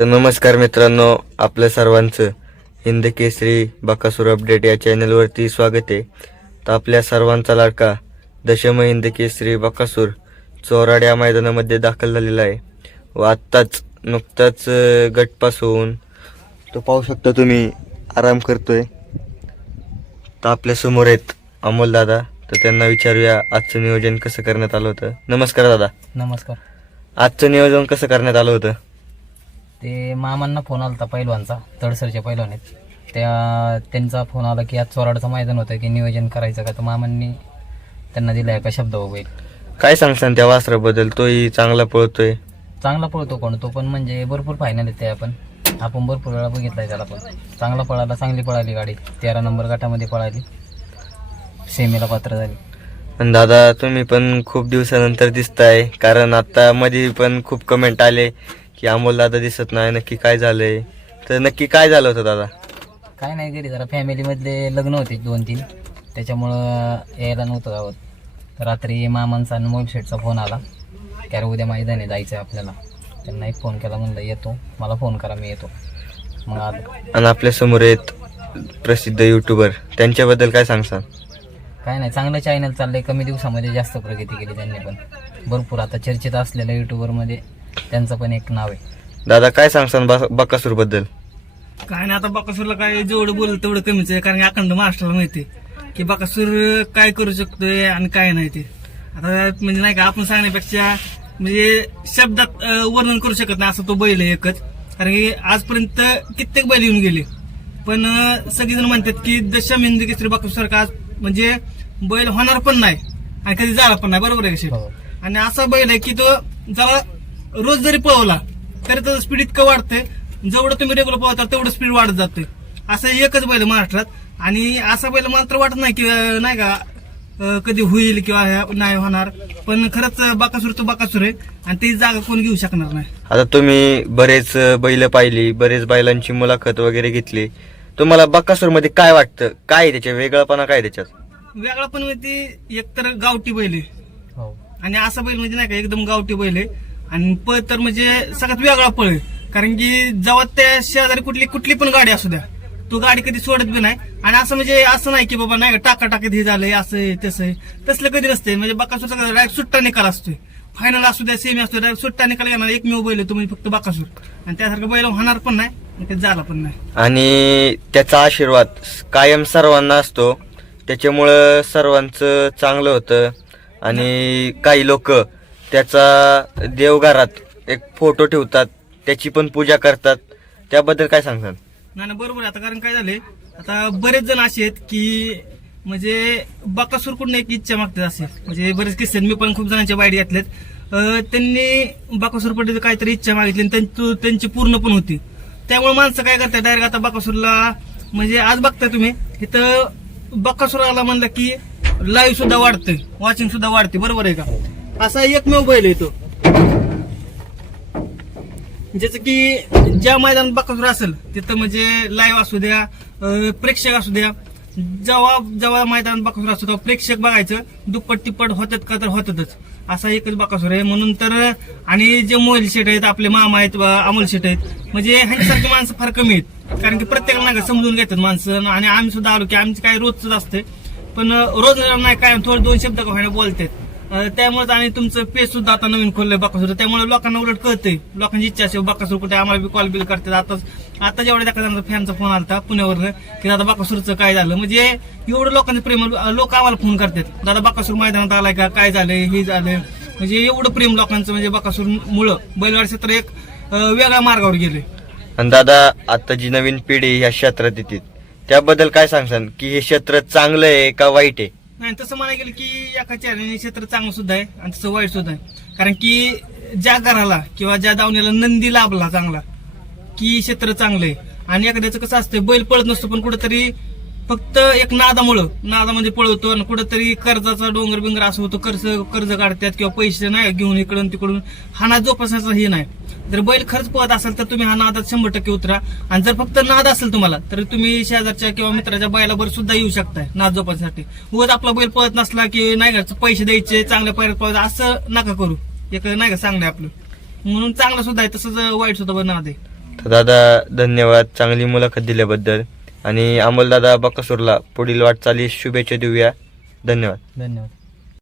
तर नमस्कार मित्रांनो आपल्या सर्वांचं हिंद केसरी बकासूर अपडेट या चॅनलवरती स्वागत आहे. तर आपल्या सर्वांचा लाडका दशम हिंद केसरी बकासूर चोराड या मैदानामध्ये दाखल झालेला आहे. व आत्ताच नुकताच गटपास होऊन तो पाहू शकता तुम्ही आराम करतोय. तर आपल्यासमोर आहेत अमोल दादा. तर त्यांना विचारूया आजचं नियोजन कसं करण्यात आलं होतं. नमस्कार दादा. नमस्कार. आजचं नियोजन कसं करण्यात आलं होतं? ते मामांना फोन आला होता पैलवानचा तडसरच्या पैलवान आहेत त्या त्यांचा फोन आला की आज चोराडचं मैदान होतं की नियोजन करायचं का? तर मामांनी त्यांना दिलं एका शब्द बैल काय सांगसान त्या वासराबद्दल? तोही चांगला पळतोय. चांगला पळतो कोण? तो पण म्हणजे भरपूर फायनल येते आपण आपण भरपूर वेळा बघितलाय त्याला पण. चांगला पळाला चांगली पळाली गाडी. तेरा नंबर गटामध्ये पळाली. सेमीला पात्र झाली. आणि दादा तुम्ही पण खूप दिवसानंतर दिसताय. कारण आता मध्ये पण खूप कमेंट आले. की अमोल दादा दिसत नाही नक्की काय झालंय? तर नक्की काय झालं होतं दादा? काय नाही घरी जरा फॅमिलीमधले लग्न होते दोन तीन. त्याच्यामुळं यायला नव्हतं गावात. तर रात्री मामांचा आणि शेटचा फोन आला. की अरे उद्या मैदान आहे जायचं आहे आपल्याला. त्यांना एक फोन केला म्हणलं येतो. मला फोन करा मी येतो. मग आलो. आणि आपल्यासमोर आहेत प्रसिद्ध युट्यूबर त्यांच्याबद्दल काय सांगसान? काय नाही चांगलं चॅनल चाललंय. कमी दिवसामध्ये जास्त प्रगती केली त्यांनी पण. भरपूर आता चर्चेत असलेल्या युट्यूबरमध्ये त्यांचं पण एक नाव आहे. दादा काय सांगसान बकासूरबद्दल? काय नाही आता बाकासूरला काय जेवढं बोललं तेवढं कमीच आहे कारण अखंड महाराष्ट्राला माहिती आहे. की बाकासूर काय करू शकतोय आणि काय नाही ते. आता म्हणजे नाही का आपण सांगण्यापेक्षा म्हणजे शब्दात अं, वर्णन करू शकत नाही असं तो बैल आहे एकच. कारण की आजपर्यंत कित्येक बैल येऊन गेले. पण अं, सगळेजण म्हणतात की दशम हिंदी केसरी बाकासूर का आज म्हणजे बैल होणार पण नाही आणि कधी झाला पण नाही. बरोबर आहे कशी हो. आणि असा बैल आहे की तो जरा रोज जरी पळवला तरी त्याचं स्पीड इतकं वाढतंय. जेवढं तुम्ही रेग्युलर पळवता तेवढं स्पीड वाढत जाते असं एकच बैल महाराष्ट्रात. आणि असा बैल मला तर वाटत नाही की नाही का कधी होईल किंवा हे नाही होणार. पण खरंच बाकासूर तो बाकासूर आहे. आणि ती जागा कोण घेऊ शकणार नाही. आता तुम्ही बरेच बैल पाहिली बरेच बैलांची मुलाखत वगैरे घेतली. तुम्हाला बकासूरमध्ये काय वाटतं? काय आहे त्याच्या वेगळापणा काय आहे त्याच्यात? वेगळा पण म्हणजे एकतर गावठी बैल आहे. हो. आणि असा बैल म्हणजे नाही का एकदम गावठी बैल आहे. आणि पळ तर म्हणजे सगळ्यात वेगळा पळ आहे. कारण की जेव्हा त्या शेजारी कुठली कुठली पण गाडी असू द्या तो गाडी कधी सोडत बी नाही. आणि असं म्हणजे असं नाही की बाबा नाही का टाका टाकत हे झालंय असं आहे तसं आहे. तसलं कधी नसते म्हणजे बाकासूर डायरेक्ट सुट्टा निकाल असतोय. फायनल असू द्या सेमी असतो डायरेक्ट सुट्टा निकाल घेणार एकमेव बैल आहे तो म्हणजे फक्त बाकासूर. आणि त्यासारखं बैल होणार पण नाही आणि ते झाला पण नाही. आणि त्याचा आशीर्वाद कायम सर्वांना असतो. त्याच्यामुळं सर्वांचं चांगलं होतं. आणि काही लोक त्याचा देवघरात एक फोटो ठेवतात त्याची पण पूजा करतात. त्याबद्दल काय सांगतात नाही नाही, बरोबर आहे. आता कारण काय झाले आता बरेच जण असे आहेत की म्हणजे बाकासूरकडून एक इच्छा मागतात असे. म्हणजे बरेच किस्से आहेत. मी पण खूप जणांच्या बाईट घेतल्यात अं, त्यांनी बकासूर काहीतरी इच्छा मागितली आणि त्यांची त्यांची पूर्ण पण होती. त्यामुळे माणसं काय करतात डायरेक्ट आता बकासूरला म्हणजे आज बघताय तुम्ही इथं बकासूर आला म्हणलं की लाईव्ह सुद्धा वाढतं वॉचिंग सुद्धा वाढते बरोबर आहे का? असा एकमेव बैल येतो जसं की ज्या मैदानात बकासूर असेल तिथं म्हणजे लाईव्ह असू द्या प्रेक्षक असू द्या. जेव्हा जेव्हा मैदानात बकासूर असतो तेव्हा प्रेक्षक बघायचं दुप्पट तिप्पट होतात का तर होतातच. असा एकच बकासूर आहे. म्हणून तर आणि जे मोहिल शेट आहेत आपले मामा आहेत अमोल शेट आहेत म्हणजे ह्यांच्यासारखी माणसं फार कमी आहेत. कारण की प्रत्येकाला नाही का समजून घेतात माणसं आणि आम्ही सुद्धा आलो की आमची काय रोजच असते पण रोज नाही काय थोडं दोन शब्द का होईना बोलतात. त्यामुळेच आणि तुमचं पेज सुद्धा आता नवीन खोललंय बाकासूर त्यामुळे लोकांना उलट कळतंय. लोकांची इच्छा असेल बाकासूर कुठे आम्हाला बी कॉल बिल करतात. आता आता जेवढ्या एका फॅनचा फोन आलता पुण्यावरनं की दादा बाकासूरचं काय झालं? म्हणजे एवढं लोकांचं प्रेम लोक आम्हाला फोन करतात. दादा बाकासूर मैदानात आलाय का? काय झालंय? हे झालं म्हणजे एवढं प्रेम लोकांचं म्हणजे बाकासूर मुळे बैलगाड क्षेत्र एक वेगळ्या मार्गावर गेले आणि दादा आता जी नवीन पिढी या क्षेत्रात येते. त्याबद्दल काय सांगसान? की हे क्षेत्र चांगलं आहे का वाईट आहे? नाही तसं म्हणायला गेलं की एका चॅनल क्षेत्र चांगलं सुद्धा आहे आणि तसं वाईट सुद्धा आहे. कारण की ज्या घराला किंवा ज्या दावण्याला नंदी लाभला चांगला की क्षेत्र चांगलं आहे. आणि एखाद्याचं कसं असतं बैल पळत नसतो पण कुठेतरी फक्त एक नादामुळं नादामध्ये पळवतो आणि कुठंतरी कर्जाचा डोंगर बिंगर असं होतो कर्ज कर्ज काढतात किंवा पैसे नाही घेऊन इकडून तिकडून हा नाद जोपासण्याचा हे नाही. जर बैल खर्च पळत असेल तर तुम्ही हा नादात शंभर टक्के उतरा. आणि जर फक्त नाद असेल तुम्हाला तर तुम्ही शेजारच्या किंवा मित्राच्या बैलावर सुद्धा येऊ शकताय नाद जोपासाठी उगाच आपला बैल पळत नसला की नाही का पैसे द्यायचे चांगल्या पैरात पळत असं नका करू. एक नाही का चांगलं आहे आपलं. म्हणून चांगलं सुद्धा आहे तसंच वाईट सुद्धा नाद आहे. तर दादा धन्यवाद. चांगली मुलाखत दिल्याबद्दल. आणि अमोलदादा बकासूरला पुढील वाटचाली शुभेच्छा देऊया. धन्यवाद. धन्यवाद.